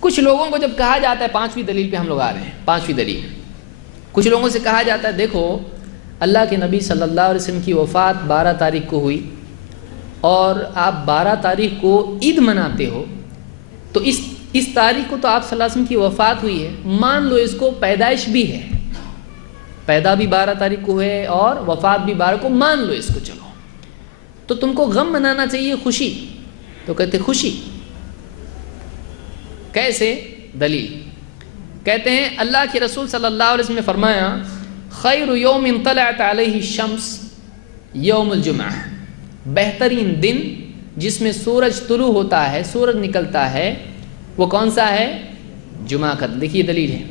کچھ لوگوں کو جب کہا جاتا ہے، پانچویں دلیل پہ ہم لوگ آ رہے ہیں، پانچویں دلیل، کچھ لوگوں سے کہا جاتا ہے دیکھو اللہ کے نبی صلی اللہ علیہ وسلم کی وفات 12 تاریخ کو ہوئی اور آپ 12 تاریخ کو عید مناتے ہو، تو اس تاریخ کو تو آپ صلی اللہ علیہ وسلم کی وفات ہوئی ہے، مان لو اس کو پیدائش بھی ہے، پیدا بھی 12 تاریخ کو ہے اور وفات بھی 12 کو، مان لو اس کو، چلو تو تم کو غم منانا چاہیے خوشی؟ تو کہتے خوشی کیسے؟ دلیل کہتے ہیں اللہ کے رسول صلی اللہ علیہ وسلم نے فرمایا خیر یوم طلعت علیہ الشمس یوم الجمعہ، بہترین دن جس میں سورج طلوع ہوتا ہے، سورج نکلتا ہے، وہ کون سا ہے؟ جمعہ کا۔ دیکھیے دلیل ہے،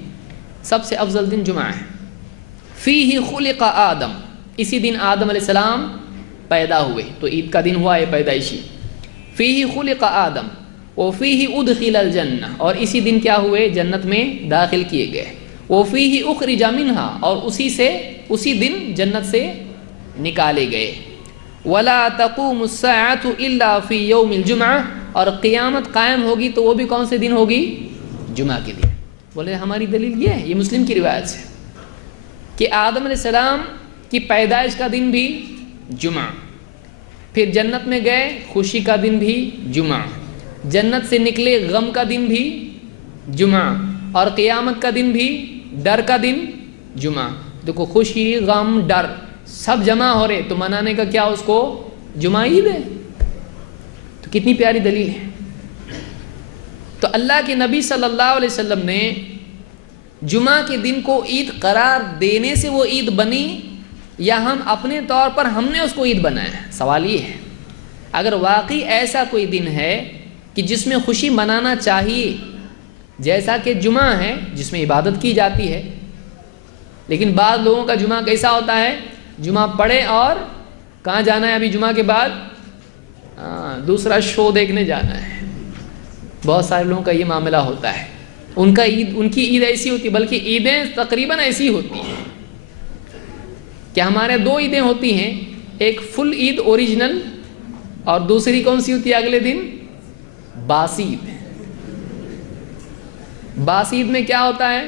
سب سے افضل دن جمعہ ہے۔ فیہ خلق آدم، اسی دن آدم علیہ السلام پیدا ہوئے، تو عید کا دن ہوا ہے پیدائشی۔ فیہ خلق آدم وفیہ ادخل الجنہ، اور اسی دن کیا ہوئے؟ جنت میں داخل کیے گئے۔ وفیہ اخرج منہا، اور اسی دن جنت سے نکالے گئے۔ ولا تقوم الساعۃ الا فی یوم الجمعہ، اور قیامت قائم ہوگی تو وہ بھی کون سے دن ہوگی؟ جمعہ کے دن۔ بولے ہماری دلیل یہ ہے، یہ مسلم کی روایت سے، کہ آدم علیہ السلام کی پیدائش کا دن بھی جمعہ، پھر جنت میں گئے خوشی کا دن بھی جمعہ، جنت سے نکلے غم کا دن بھی جمعہ، اور قیامت کا دن بھی ڈر کا دن جمعہ۔ دیکھو خوشی، غم، ڈر سب جمع ہو رہے، تو منانے کا کیا اس کو؟ جمعہ عید ہے۔ تو کتنی پیاری دلیل ہے۔ تو اللہ کے نبی صلی اللہ علیہ وسلم نے جمعہ کے دن کو عید قرار دینے سے وہ عید بنی، یا ہم اپنے طور پر ہم نے اس کو عید بنایا؟ سوال یہ ہے۔ اگر واقعی ایسا کوئی دن ہے کہ جس میں خوشی منانا چاہیے، جیسا کہ جمعہ ہے جس میں عبادت کی جاتی ہے، لیکن بعض لوگوں کا جمعہ کیسا ہوتا ہے؟ جمعہ پڑھے اور کہاں جانا ہے ابھی جمعہ کے بعد؟ دوسرا شو دیکھنے جانا ہے۔ بہت سارے لوگوں کا یہ معاملہ ہوتا ہے، ان کی عید ایسی ہوتی ہے، بلکہ عیدیں تقریباً ایسی ہوتی ہیں کہ ہمارے 2 عیدیں ہوتی ہیں، ایک فل عید اوریجنل، اور دوسری کون سی ہوتی ہے اگلے دن؟ باسی عید۔ باسی عید میں کیا ہوتا ہے؟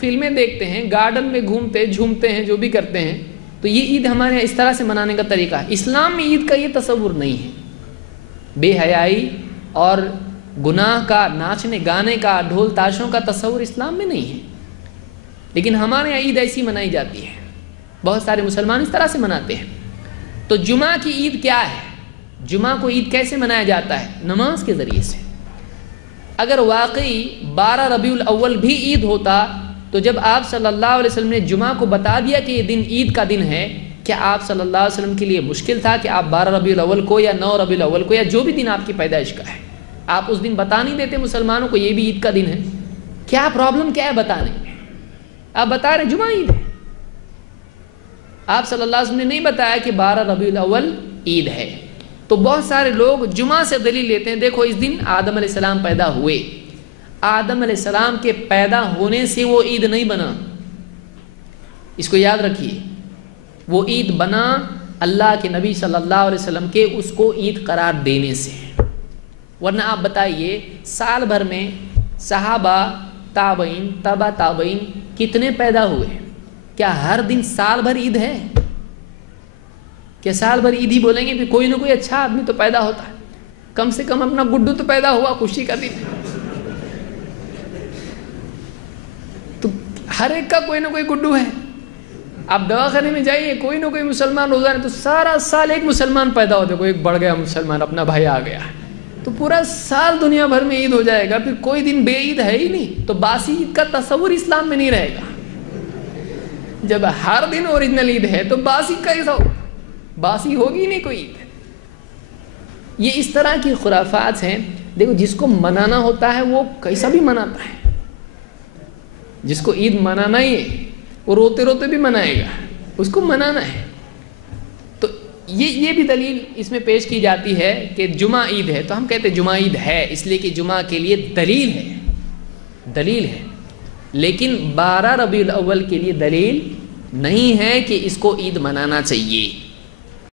فلمیں دیکھتے ہیں، گارڈن میں گھومتے جھومتے ہیں، جو بھی کرتے ہیں۔ تو یہ عید ہمارے اس طرح سے منانے کا طریقہ ہے۔ اسلام میں عید کا یہ تصور نہیں ہے، بے حیائی اور گناہ کا، ناچنے گانے کا، ڈھول تاشوں کا تصور اسلام میں نہیں ہے، لیکن ہمارے یہاں عید ایسی منائی جاتی ہے، بہت سارے مسلمان اس طرح سے مناتے ہیں۔ تو جمعہ کی عید کیا ہے؟ جمعہ کو عید کیسے منایا جاتا ہے؟ نماز کے ذریعے سے۔ اگر واقعی 12 ربیع الاول بھی عید ہوتا تو جب آپ صلی اللہ علیہ وسلم نے جمعہ کو بتا دیا کہ یہ دن عید کا دن ہے، کیا آپ صلی اللہ علیہ وسلم کے لیے مشکل تھا کہ آپ 12 ربیع الاول کو یا 9 ربیع الاول کو یا جو بھی دن آپ کی پیدائش کا ہے، آپ اس دن بتا نہیں دیتے مسلمانوں کو یہ بھی عید کا دن ہے؟ کیا پرابلم کیا ہے بتانے میں؟ آپ بتا رہے جمعہ عید ہے، آپ صلی اللہ علیہ وسلم نے نہیں بتایا کہ 12 ربیع الاول عید ہے۔ تو بہت سارے لوگ جمعہ سے دلیل لیتے ہیں، دیکھو اس دن آدم علیہ السلام پیدا ہوئے، آدم علیہ السلام کے پیدا ہونے سے وہ عید نہیں بنا، اس کو یاد رکھیے، وہ عید بنا اللہ کے نبی صلی اللہ علیہ وسلم کے اس کو عید قرار دینے سے۔ ورنہ آپ بتائیے سال بھر میں صحابہ، تابعین، تبع تابعین کتنے پیدا ہوئے؟ کیا ہر دن سال بھر عید ہے؟ کہ سال بھر عید ہی بولیں گے؟ پھر کوئی نہ کوئی اچھا آدمی تو پیدا ہوتا ہے، کم سے کم اپنا گڈو تو پیدا ہوا، خوشی کا دن۔ تو ہر ایک کا کوئی نہ کوئی گڈو ہے۔ آپ دواخانے میں جائیے، کوئی نہ کوئی مسلمان روزانہ، تو سارا سال ایک مسلمان پیدا ہوتا ہے، کوئی ایک بڑھ گیا مسلمان، اپنا بھائی آ گیا، تو پورا سال دنیا بھر میں عید ہو جائے گا، پھر کوئی دن بے عید ہے ہی نہیں۔ تو باسی عید کا تصور اسلام میں نہیں رہے گا۔ جب ہر دن اوریجنل عید ہے تو باسی کیسا ہو؟ باسی ہوگی نہیں کوئی عید۔ یہ اس طرح کی خرافات ہیں۔ دیکھو جس کو منانا ہوتا ہے وہ کیسا بھی مناتا ہے، جس کو عید منانا ہی ہے وہ روتے روتے بھی منائے گا، اس کو منانا ہے۔ تو یہ بھی دلیل اس میں پیش کی جاتی ہے کہ جمعہ عید ہے، تو ہم کہتے ہیں جمعہ عید ہے اس لیے کہ جمعہ کے لیے دلیل ہے، لیکن 12 ربیع الاول کے لیے دلیل نہیں ہے کہ اس کو عید منانا چاہیے۔